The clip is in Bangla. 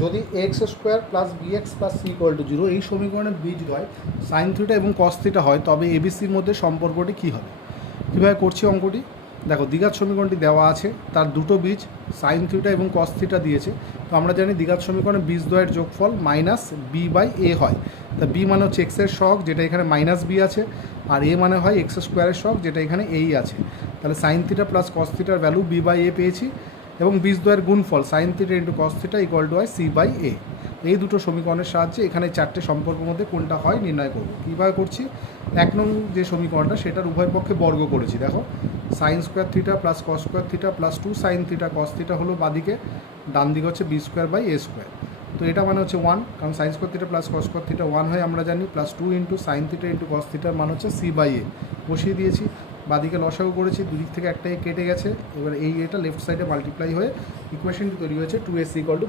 যদি X square plus BX plus C equal to 0 এই সমীকরণের বীজদ্বয় সাইন থিটা এবং কস থিটা হয়, তবে এবিসির মধ্যে সম্পর্কটি কী হবে? কীভাবে করছি অঙ্কটি? দেখো, দ্বিঘাত সমীকরণটি দেওয়া আছে, তার দুটো বীজ সাইন থিটা এবং কস থিটা দিয়েছে। তো আমরা জানি দ্বিঘাত সমীকরণে বীজদ্বয়ের যোগফল মাইনাস বি বাই এ হয়। তা বি মানে হচ্ছে এক্সের সহগ, যেটা এখানে মাইনাস বি আছে, আর এ মানে হয় এক্স স্কোয়ারের সহগ, যেটা এখানে এই আছে। তাহলে সাইন থিটা প্লাস কস থিটার ভ্যালু বি বাই এ পেয়েছি, এবং বীজদ্বয়ের গুণফল sign theta into cos theta equal to হয় সি বাই এ। এই দুটো সমীকরণের সাহায্যে এখানে চারটে সম্পর্কের মধ্যে কোনটা হয় নির্ণয় করব। কীভাবে করছি? এক নং যে সমীকরণটা, সেটার উভয় পক্ষে বর্গ করেছি। দেখো, sine square theta plus cos square theta plus 2 sine theta cos theta হলো বাদিকে, ডান দিকে হচ্ছে B square by A square. তো এটা মানে হচ্ছে 1, কারণ sine square theta plus cos square theta 1 হয় আমরা জানি, plus 2 into sine theta into cos থিটার মান হচ্ছে সি বাই এ। বসিয়ে দিয়েছি, বাদিকে লসাগু করেছি, দুদিক থেকে একটাই কেটে গেছে। এবার এই এটা লেফট সাইডে মাল্টিপ্লাই হয়ে ইকুয়েশনটি তৈরি হয়েছে 2ac ইকুয়াল টু